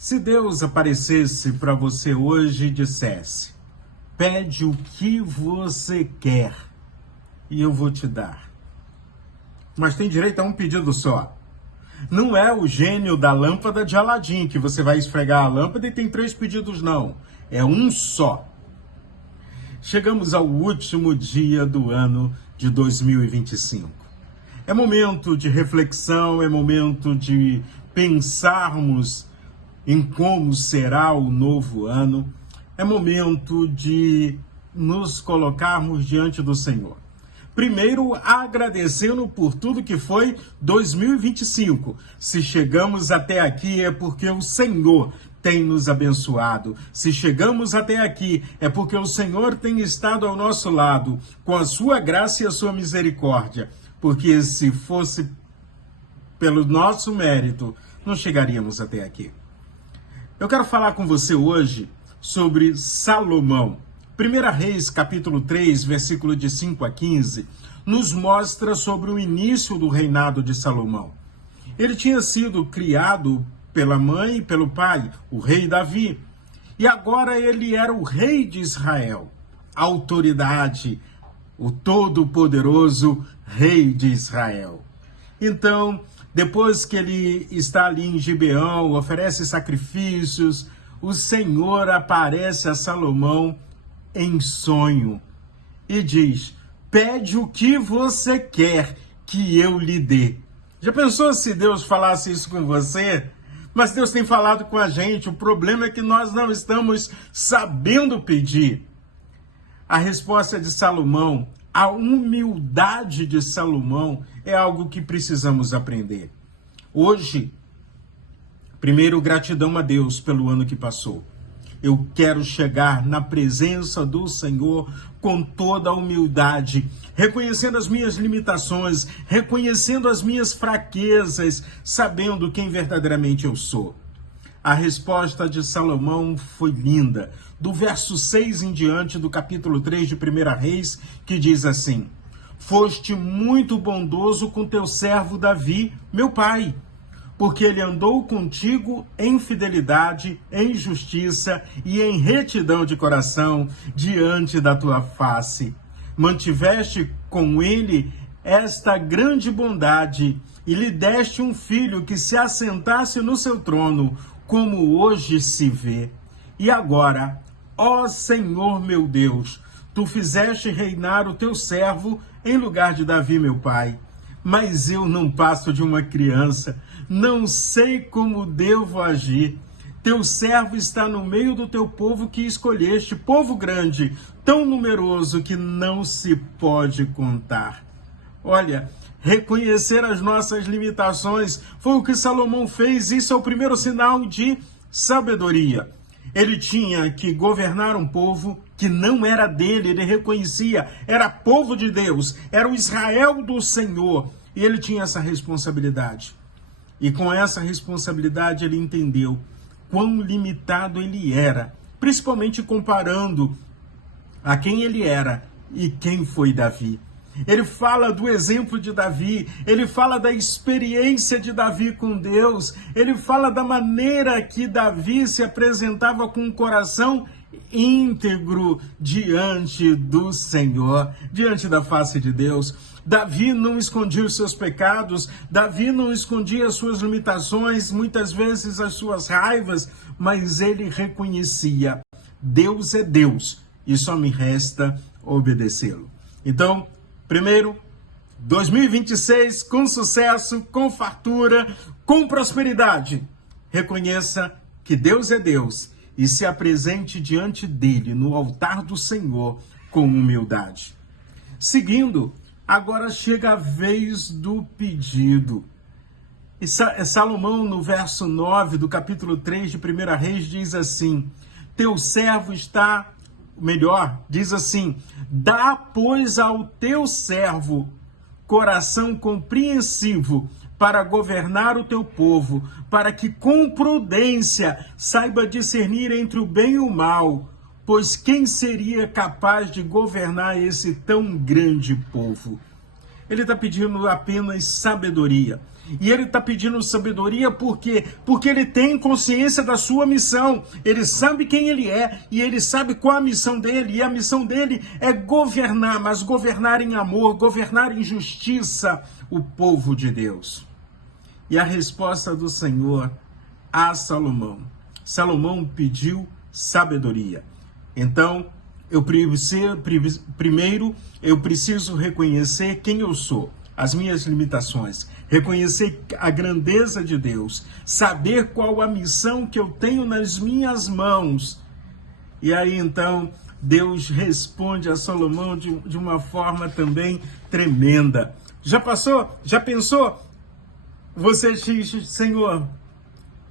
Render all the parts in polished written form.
Se Deus aparecesse para você hoje e dissesse: pede o que você quer e eu vou te dar. Mas tem direito a um pedido só. Não é o gênio da lâmpada de Aladim, que você vai esfregar a lâmpada e tem 3 pedidos, não. É um só. Chegamos ao último dia do ano de 2025. É momento de reflexão, é momento de pensarmos em como será o novo ano. É momento de nos colocarmos diante do Senhor. Primeiro, agradecendo por tudo que foi 2025. Se chegamos até aqui é porque o Senhor tem nos abençoado. Se chegamos até aqui é porque o Senhor tem estado ao nosso lado, com a sua graça e a sua misericórdia. Porque se fosse pelo nosso mérito, não chegaríamos até aqui. Eu quero falar com você hoje sobre Salomão. 1 Reis, capítulo 3, versículo de 5 a 15, nos mostra sobre o início do reinado de Salomão. Ele tinha sido criado pela mãe e pelo pai, o rei Davi, e agora ele era o rei de Israel, a autoridade, o todo-poderoso rei de Israel. Então, depois que ele está ali em Gibeão, oferece sacrifícios, o Senhor aparece a Salomão em sonho e diz: pede o que você quer que eu lhe dê. Já pensou se Deus falasse isso com você? Mas Deus tem falado com a gente. O problema é que nós não estamos sabendo pedir. A resposta de Salomão, a humildade de Salomão, é algo que precisamos aprender. Hoje, primeiro, gratidão a Deus pelo ano que passou. Eu quero chegar na presença do Senhor com toda a humildade, reconhecendo as minhas limitações, reconhecendo as minhas fraquezas, sabendo quem verdadeiramente eu sou. A resposta de Salomão foi linda, do verso 6 em diante do capítulo 3 de 1 Reis, que diz assim: foste muito bondoso com teu servo Davi, meu pai, porque ele andou contigo em fidelidade, em justiça e em retidão de coração diante da tua face. Mantiveste com ele esta grande bondade e lhe deste um filho que se assentasse no seu trono, como hoje se vê. E agora, ó Senhor meu Deus, tu fizeste reinar o teu servo em lugar de Davi, meu pai. Mas eu não passo de uma criança, não sei como devo agir. Teu servo está no meio do teu povo que escolheste, povo grande, tão numeroso que não se pode contar. Olha, reconhecer as nossas limitações foi o que Salomão fez. Isso é o primeiro sinal de sabedoria. Ele tinha que governar um povo que não era dele, ele reconhecia, era povo de Deus, era o Israel do Senhor, e ele tinha essa responsabilidade. E com essa responsabilidade ele entendeu quão limitado ele era, principalmente comparando a quem ele era e quem foi Davi. Ele fala do exemplo de Davi, ele fala da experiência de Davi com Deus, ele fala da maneira que Davi se apresentava com um coração íntegro diante do Senhor, diante da face de Deus. Davi não escondia os seus pecados, Davi não escondia as suas limitações, muitas vezes as suas raivas, mas ele reconhecia: Deus é Deus e só me resta obedecê-lo. Então, primeiro, 2026 com sucesso, com fartura, com prosperidade. Reconheça que Deus é Deus e se apresente diante dele no altar do Senhor com humildade. Seguindo, agora chega a vez do pedido. E Salomão, no verso 9 do capítulo 3 de 1 Reis, diz assim: teu servo está... Melhor, diz assim: dá, pois, ao teu servo coração compreensivo para governar o teu povo, para que com prudência saiba discernir entre o bem e o mal, pois quem seria capaz de governar esse tão grande povo? Ele está pedindo apenas sabedoria. E ele está pedindo sabedoria por quê? Porque ele tem consciência da sua missão. Ele sabe quem ele é e ele sabe qual a missão dele. E a missão dele é governar, mas governar em amor, governar em justiça o povo de Deus. E a resposta do Senhor a Salomão. Salomão pediu sabedoria. Então, primeiro eu preciso reconhecer quem eu sou, as minhas limitações, reconhecer a grandeza de Deus, saber qual a missão que eu tenho nas minhas mãos. E aí então Deus responde a Salomão de uma forma também tremenda. Já pensou? Você diz: Senhor,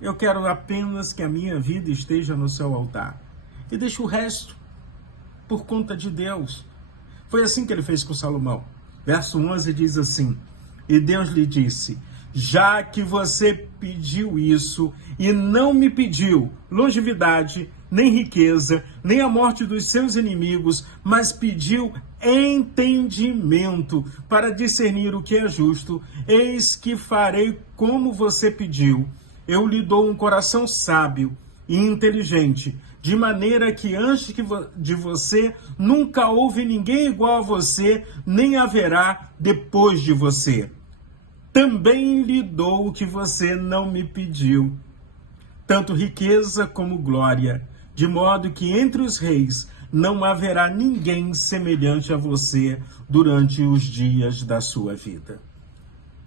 eu quero apenas que a minha vida esteja no seu altar. E deixa o resto por conta de Deus. Foi assim que ele fez com Salomão. Verso 11 diz assim: e Deus lhe disse: já que você pediu isso e não me pediu longevidade, nem riqueza, nem a morte dos seus inimigos, mas pediu entendimento para discernir o que é justo, eis que farei como você pediu. Eu lhe dou um coração sábio e inteligente, de maneira que antes de você nunca houve ninguém igual a você, nem haverá depois de você. Também lhe dou o que você não me pediu, tanto riqueza como glória, de modo que entre os reis não haverá ninguém semelhante a você durante os dias da sua vida.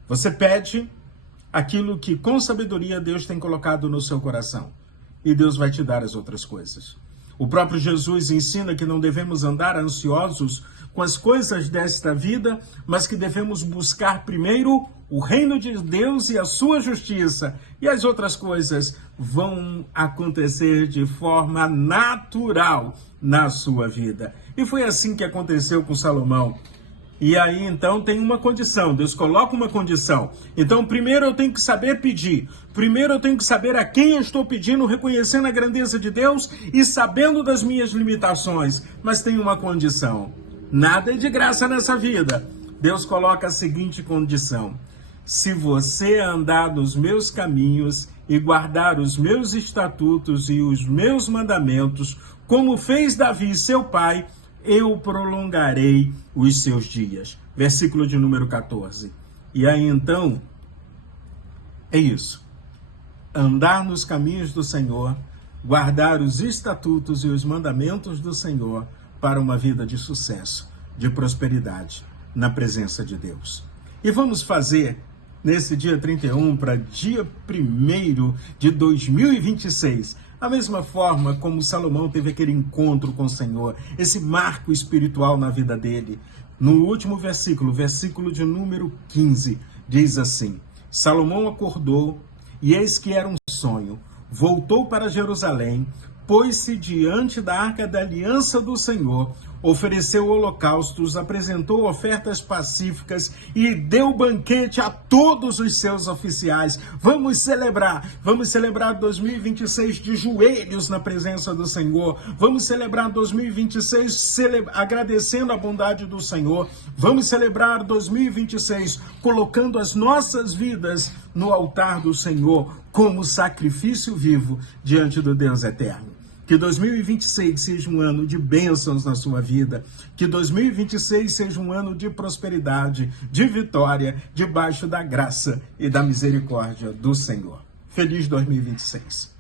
Você pede aquilo que com sabedoria Deus tem colocado no seu coração, e Deus vai te dar as outras coisas. O próprio Jesus ensina que não devemos andar ansiosos com as coisas desta vida, mas que devemos buscar primeiro o reino de Deus e a sua justiça, e as outras coisas vão acontecer de forma natural na sua vida. E foi assim que aconteceu com Salomão. E aí, então, tem uma condição. Deus coloca uma condição. Então, primeiro eu tenho que saber pedir. Primeiro eu tenho que saber a quem eu estou pedindo, reconhecendo a grandeza de Deus e sabendo das minhas limitações. Mas tem uma condição. Nada é de graça nessa vida. Deus coloca a seguinte condição: se você andar nos meus caminhos e guardar os meus estatutos e os meus mandamentos, como fez Davi, seu pai, eu prolongarei os seus dias. Versículo de número 14. E aí então, é isso. Andar nos caminhos do Senhor, guardar os estatutos e os mandamentos do Senhor para uma vida de sucesso, de prosperidade, na presença de Deus. E vamos fazer, nesse dia 31 para dia 1º de 2026, a mesma forma como Salomão teve aquele encontro com o Senhor, esse marco espiritual na vida dele. No último versículo, versículo de número 15, diz assim: Salomão acordou, e eis que era um sonho. Voltou para Jerusalém, pôs-se diante da arca da aliança do Senhor, ofereceu holocaustos, apresentou ofertas pacíficas e deu banquete a todos os seus oficiais. Vamos celebrar 2026 de joelhos na presença do Senhor. Vamos celebrar 2026 agradecendo a bondade do Senhor. Vamos celebrar 2026 colocando as nossas vidas no altar do Senhor como sacrifício vivo diante do Deus eterno. Que 2026 seja um ano de bênçãos na sua vida. Que 2026 seja um ano de prosperidade, de vitória, debaixo da graça e da misericórdia do Senhor. Feliz 2026.